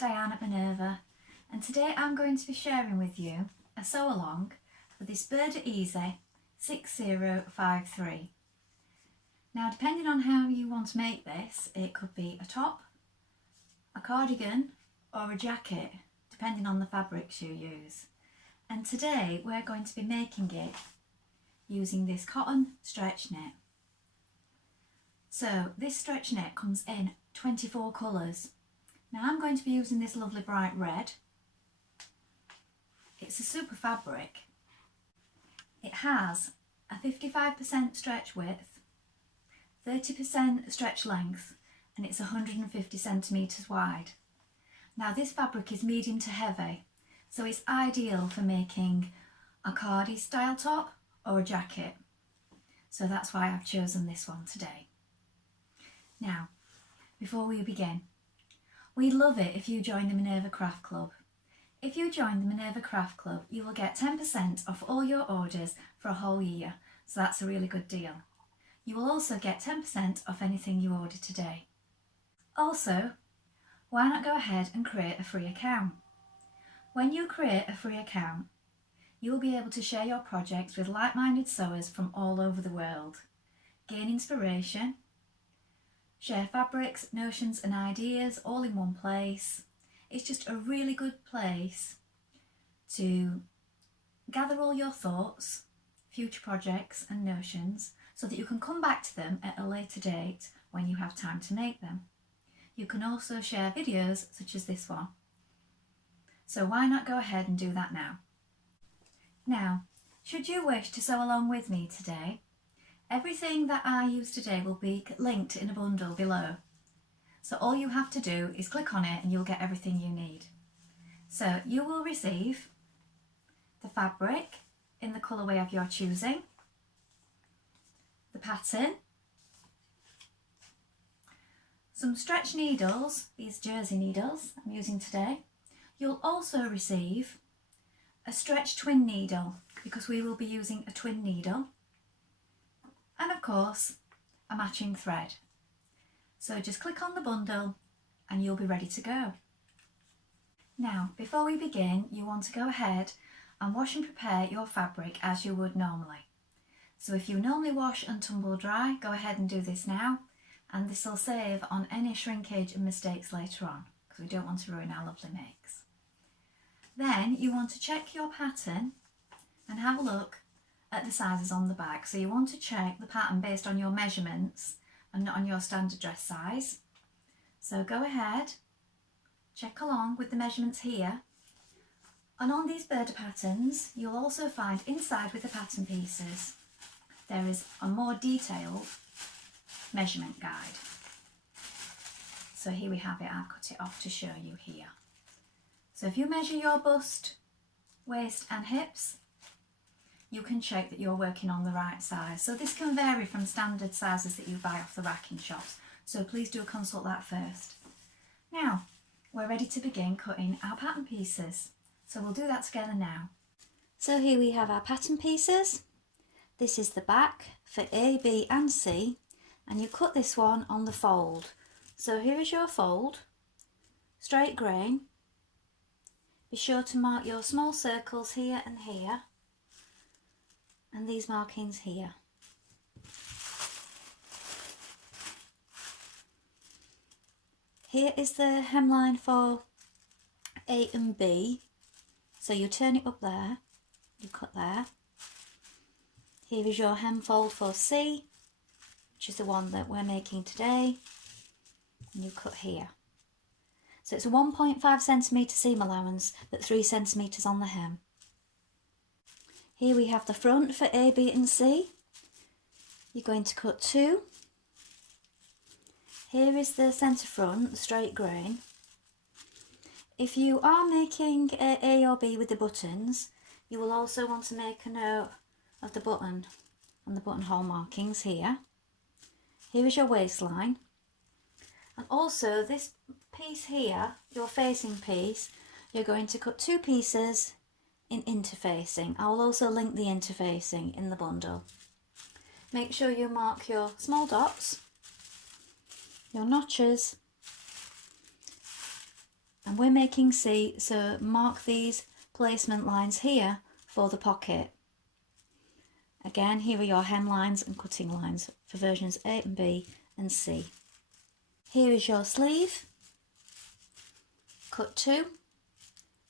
Dianne at Minerva, and today I'm going to be sharing with you a sew along for this Burda Easy 6053. Now, depending on how you want to make this, it could be a top, a cardigan or a jacket, depending on the fabrics you use. And today we're going to be making it using this cotton stretch knit. So this stretch knit comes in 24 colours. Now I'm going to be using this lovely bright red. It's a super fabric. It has a 55% stretch width, 30% stretch length, and it's 150 centimetres wide. Now this fabric is medium to heavy, so it's ideal for making a cardi style top or a jacket. So that's why I've chosen this one today. Now, before we begin, we'd love it if you join the Minerva Craft Club. If you join the Minerva Craft Club, you will get 10% off all your orders for a whole year, so that's a really good deal. You will also get 10% off anything you order today. Also, why not go ahead and create a free account? When you create a free account, you will be able to share your projects with like-minded sewers from all over the world, gain inspiration, share fabrics, notions and ideas all in one place. It's just a really good place to gather all your thoughts, future projects and notions so that you can come back to them at a later date when you have time to make them. You can also share videos such as this one. So why not go ahead and do that now? Now, should you wish to sew along with me today, everything that I use today will be linked in a bundle below. So all you have to do is click on it and you'll get everything you need. So you will receive the fabric in the colourway of your choosing, the pattern, some stretch needles, these jersey needles I'm using today. You'll also receive a stretch twin needle because we will be using a twin needle, and of course a matching thread. So just click on the bundle and you'll be ready to go. Now, before we begin, you want to go ahead and wash and prepare your fabric as you would normally. So if you normally wash and tumble dry, go ahead and do this now, and this will save on any shrinkage and mistakes later on because we don't want to ruin our lovely makes. Then you want to check your pattern and have a look at the sizes on the back. So you want to check the pattern based on your measurements and not on your standard dress size. So go ahead, check along with the measurements here. And on these Burda patterns, you'll also find inside with the pattern pieces, there is a more detailed measurement guide. So here we have it, I've cut it off to show you here. So if you measure your bust, waist and hips, you can check that you're working on the right size. So this can vary from standard sizes that you buy off the racking shops. So please do consult that first. Now, we're ready to begin cutting our pattern pieces. So we'll do that together now. So here we have our pattern pieces. This is the back for A, B and C. And you cut this one on the fold. So here is your fold, straight grain. Be sure to mark your small circles here and here, and these markings here. Here is the hemline for A and B, so you turn it up there, you cut there. Here is your hem fold for C, which is the one that we're making today, and you cut here. So it's a 1.5 centimetre seam allowance, but 3 centimetres on the hem. Here we have the front for A, B and C. You're going to cut 2. Here is the centre front, the straight grain. If you are making A or B with the buttons, you will also want to make a note of the button and the buttonhole markings here. Here is your waistline. And also this piece here, your facing piece, you're going to cut 2 pieces in interfacing. I will also link the interfacing in the bundle. Make sure you mark your small dots, your notches and we're making C, so mark these placement lines here for the pocket. Again, here are your hem lines and cutting lines for versions A and B and C. Here is your sleeve, cut 2.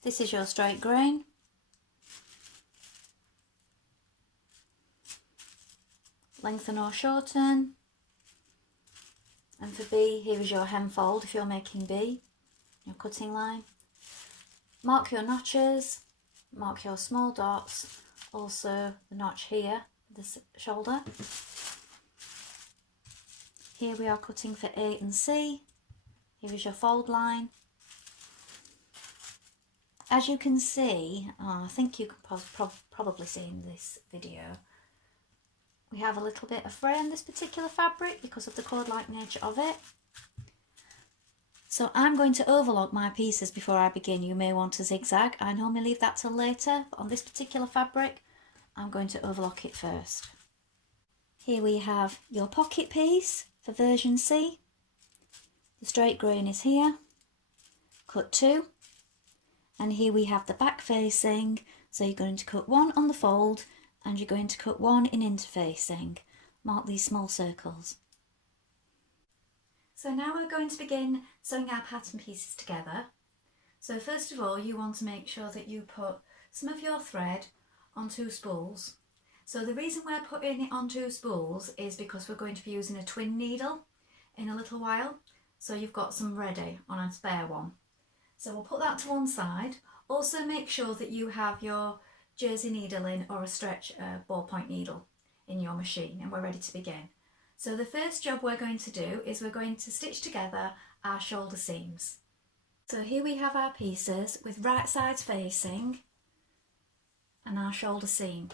This is your straight grain. Lengthen or shorten. And for B, here is your hem fold if you're making B, your cutting line. Mark your notches, mark your small dots, also the notch here, this shoulder. Here we are cutting for A and C. Here is your fold line. As you can see, I think you can probably see in this video, we have a little bit of fray on this particular fabric because of the cord-like nature of it. So I'm going to overlock my pieces before I begin. You may want to zigzag. I normally leave that till later, but on this particular fabric, I'm going to overlock it first. Here we have your pocket piece for version C. The straight grain is here, cut 2. And here we have the back facing, so you're going to cut 1 on the fold and you're going to cut 1 in interfacing. Mark these small circles. So now we're going to begin sewing our pattern pieces together. So first of all, you want to make sure that you put some of your thread on 2 spools. So the reason we're putting it on 2 spools is because we're going to be using a twin needle in a little while. So you've got some ready on a spare one. So we'll put that to one side. Also make sure that you have your jersey needle in or a stretch ballpoint needle in your machine, and we're ready to begin. So the first job we're going to do is we're going to stitch together our shoulder seams. So here we have our pieces with right sides facing and our shoulder seam.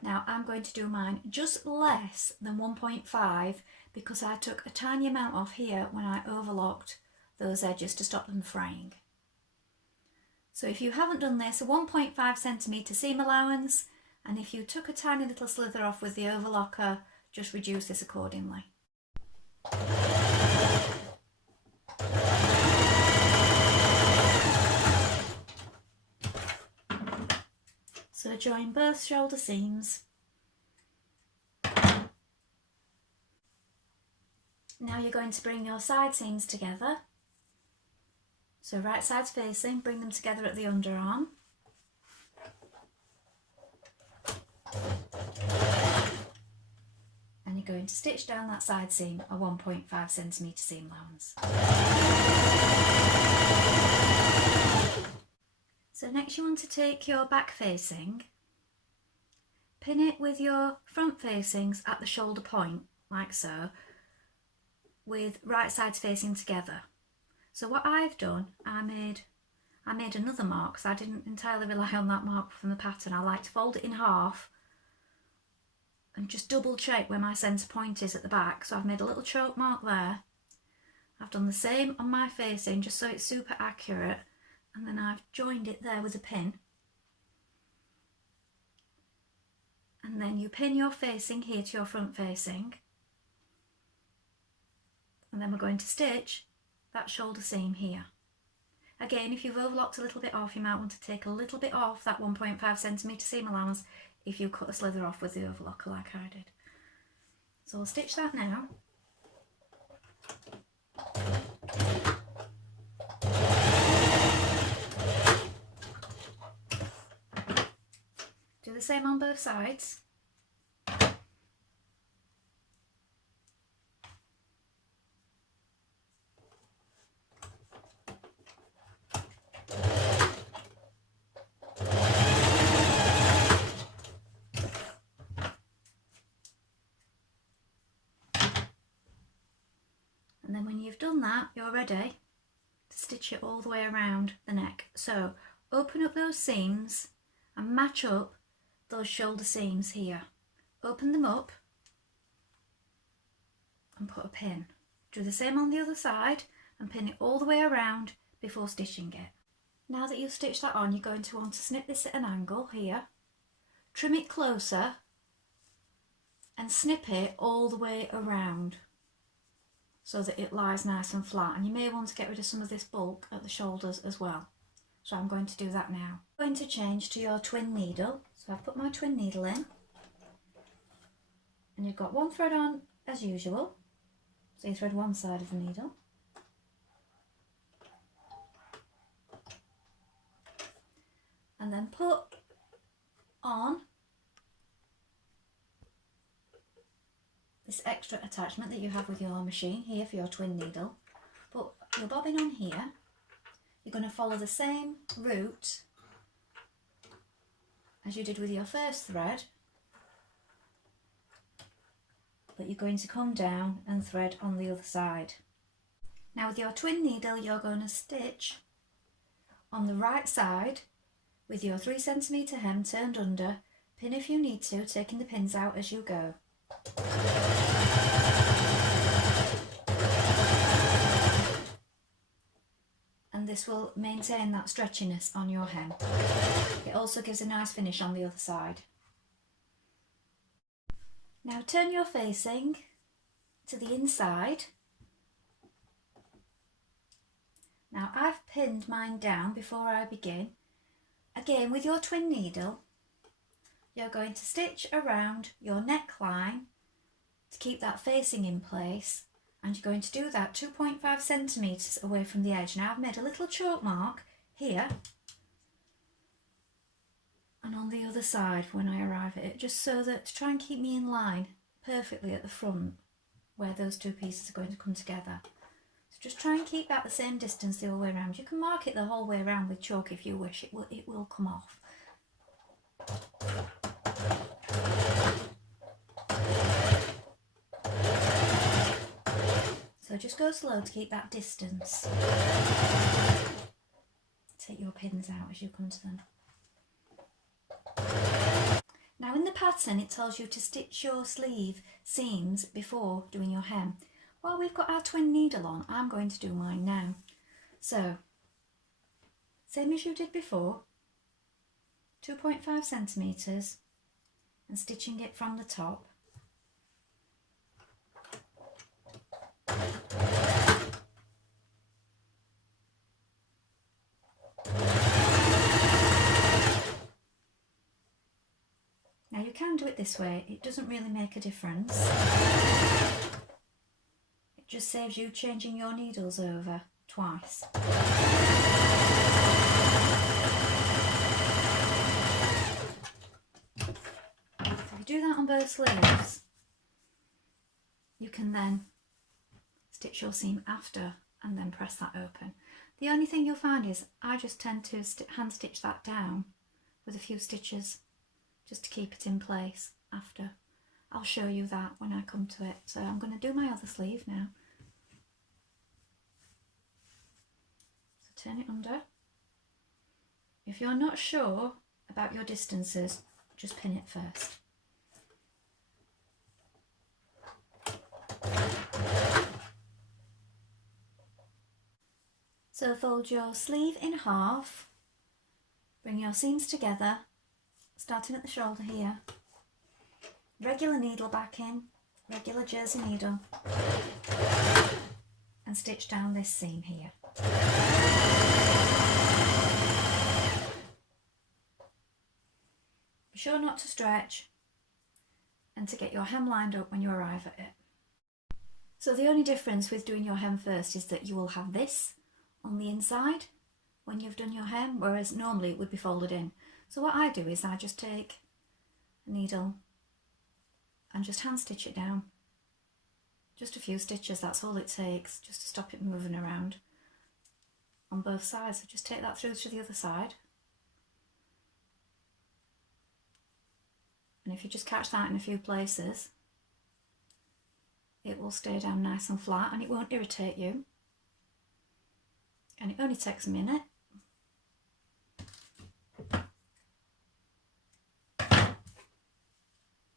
Now I'm going to do mine just less than 1.5 because I took a tiny amount off here when I overlocked those edges to stop them fraying. So if you haven't done this, a 1.5 centimetre seam allowance, and if you took a tiny little slither off with the overlocker, just reduce this accordingly. So join both shoulder seams. Now you're going to bring your side seams together. So right sides facing, bring them together at the underarm. And you're going to stitch down that side seam a 1.5 centimetre seam allowance. So next you want to take your back facing, pin it with your front facings at the shoulder point, like so, with right sides facing together. So what I've done, I made another mark because I didn't entirely rely on that mark from the pattern. I like to fold it in half and just double check where my centre point is at the back. So I've made a little choke mark there. I've done the same on my facing just so it's super accurate, and then I've joined it there with a pin. And then you pin your facing here to your front facing, and then we're going to stitch that shoulder seam here. Again, if you've overlocked a little bit off, you might want to take a little bit off that 1.5 centimetre seam allowance if you cut a slither off with the overlocker like I did. So we'll stitch that now. Do the same on both sides. And then when you've done that, you're ready to stitch it all the way around the neck. So open up those seams and match up those shoulder seams here. Open them up and put a pin. Do the same on the other side and pin it all the way around before stitching it. Now that you've stitched that on, you're going to want to snip this at an angle here, trim it closer and snip it all the way around. so that it lies nice and flat, and you may want to get rid of some of this bulk at the shoulders as well. So I'm going to do that now. I'm going to change to your twin needle. So I've put my twin needle in, and you've got one thread on as usual. So you thread one side of the needle. And then put on this extra attachment that you have with your machine here for your twin needle. Put your bobbin on here. You're going to follow the same route as you did with your first thread, but you're going to come down and thread on the other side. Now with your twin needle, you're going to stitch on the right side with your 3cm hem turned under. Pin if you need to, taking the pins out as you go. And this will maintain that stretchiness on your hem. It also gives a nice finish on the other side. Now turn your facing to the inside. Now I've pinned mine down before I begin. Again, with your twin needle, you're going to stitch around your neckline to keep that facing in place, and you're going to do that 2.5 centimetres away from the edge. Now I've made a little chalk mark here and on the other side when I arrive at it, just so that to try and keep me in line perfectly at the front where those two pieces are going to come together. So just try and keep that the same distance the whole way around. You can mark it the whole way around with chalk if you wish, it will come off. So just go slow to keep that distance. Take your pins out as you come to them. Now in the pattern it tells you to stitch your sleeve seams before doing your hem. While we've got our twin needle on, I'm going to do mine now. So, same as you did before, 2.5 centimetres and stitching it from the top. Now you can do it this way, it doesn't really make a difference. It just saves you changing your needles over twice. So if you do that on both sleeves, you can then stitch your seam after and then press that open. The only thing you'll find is I just tend to hand stitch that down with a few stitches just to keep it in place after. I'll show you that when I come to it. So I'm going to do my other sleeve now. So turn it under. If you're not sure about your distances, just pin it first. So fold your sleeve in half, bring your seams together, starting at the shoulder here, regular needle back in, regular jersey needle, and stitch down this seam here. Be sure not to stretch and to get your hem lined up when you arrive at it. So the only difference with doing your hem first is that you will have this on the inside when you've done your hem, whereas normally it would be folded in. So what I do is I just take a needle and just hand stitch it down. Just a few stitches, that's all it takes, just to stop it moving around on both sides. So just take that through to the other side. And if you just catch that in a few places, it will stay down nice and flat and it won't irritate you. And it only takes a minute.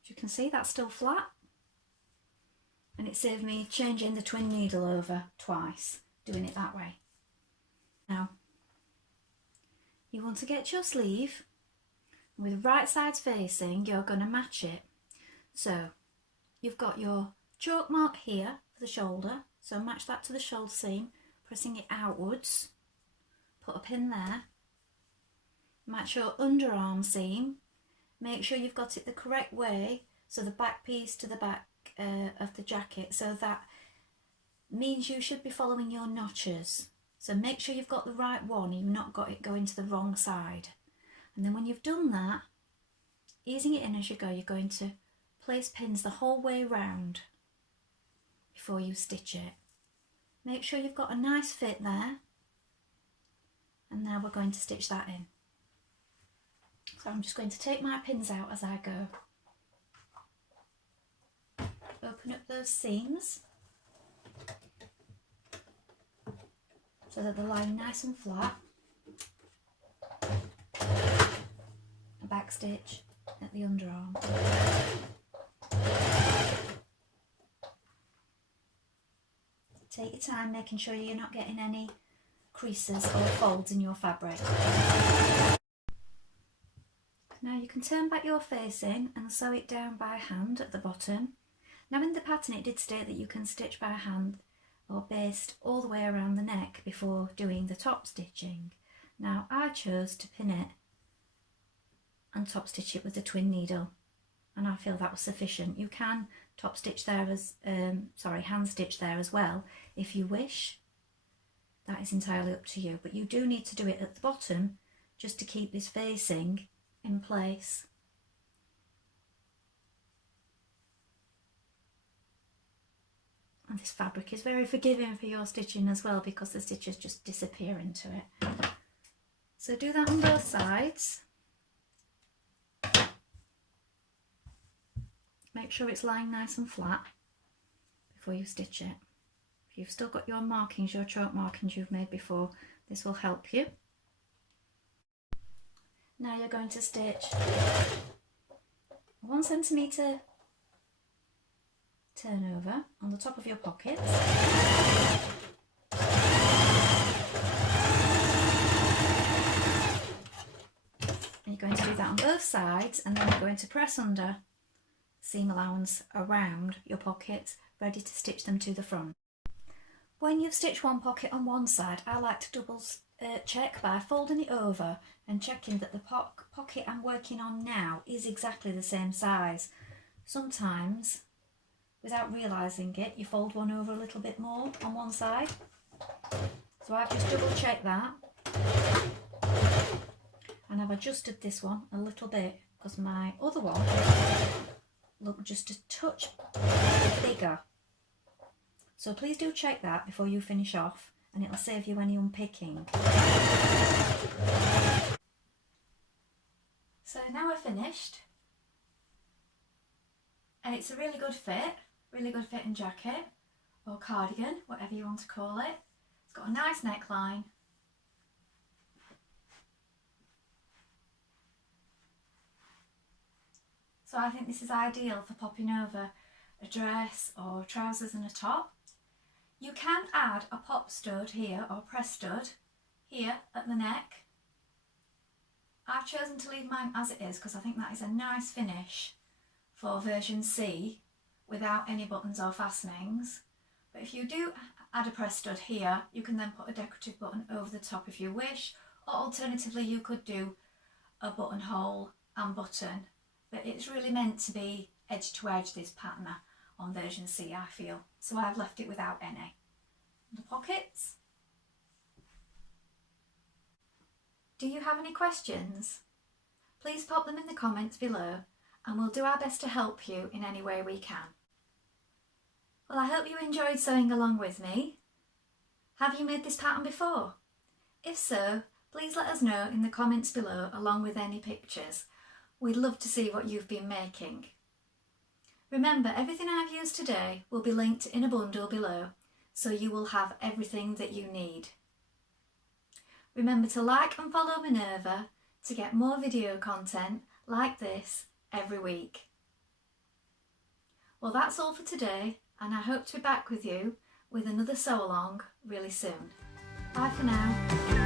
You can see that's still flat, and it saved me changing the twin needle over twice doing it that way. Now you want to get your sleeve with right sides facing, you're going to match it. So you've got your chalk mark here, the shoulder, so match that to the shoulder seam, pressing it outwards, put a pin there, match your underarm seam, make sure you've got it the correct way, so the back piece to the back of the jacket, so that means you should be following your notches. So make sure you've got the right one, you've not got it going to the wrong side. And then when you've done that, easing it in as you go, you're going to place pins the whole way round before you stitch it. Make sure you've got a nice fit there. And now we're going to stitch that in. So I'm just going to take my pins out as I go. Open up those seams so that they're lying nice and flat. A back stitch at the underarm. Take your time, making sure you're not getting any creases or folds in your fabric. Now you can turn back your facing and sew it down by hand at the bottom. Now in the pattern it did state that you can stitch by hand or baste all the way around the neck before doing the top stitching. Now I chose to pin it and top stitch it with the twin needle, and I feel that was sufficient. You can top stitch there as hand stitch there as well if you wish. That is entirely up to you, but you do need to do it at the bottom just to keep this facing in place. And this fabric is very forgiving for your stitching as well, because the stitches just disappear into it. So do that on both sides. Make sure it's lying nice and flat before you stitch it. If you've still got your markings, your chalk markings you've made before, this will help you. Now you're going to stitch 1 centimetre turnover on the top of your pockets. And you're going to do that on both sides, and then you're going to press under seam allowance around your pockets, ready to stitch them to the front. When you've stitched one pocket on one side, I like to double check by folding it over and checking that the pocket I'm working on now is exactly the same size. Sometimes, without realising it, you fold one over a little bit more on one side. So I've just double checked that, and I've adjusted this one a little bit because my other one looked just a touch bigger. So please do check that before you finish off, and it'll save you any unpicking. So now we're finished, and it's a really good fitting jacket or cardigan, whatever you want to call it. It's got a nice neckline. So I think this is ideal for popping over a dress or trousers and a top. You can add a pop stud here or press stud here at the neck. I've chosen to leave mine as it is because I think that is a nice finish for version C without any buttons or fastenings. But if you do add a press stud here, you can then put a decorative button over the top if you wish, or alternatively you could do a buttonhole and button. But it's really meant to be edge to edge, this pattern on version C, I feel. So I've left it without any. The pockets. Do you have any questions? Please pop them in the comments below, and we'll do our best to help you in any way we can. Well, I hope you enjoyed sewing along with me. Have you made this pattern before? If so, please let us know in the comments below along with any pictures. We'd love to see what you've been making. Remember, everything I've used today will be linked in a bundle below, so you will have everything that you need. Remember to like and follow Minerva to get more video content like this every week. Well, that's all for today, and I hope to be back with you with another sew along really soon. Bye for now.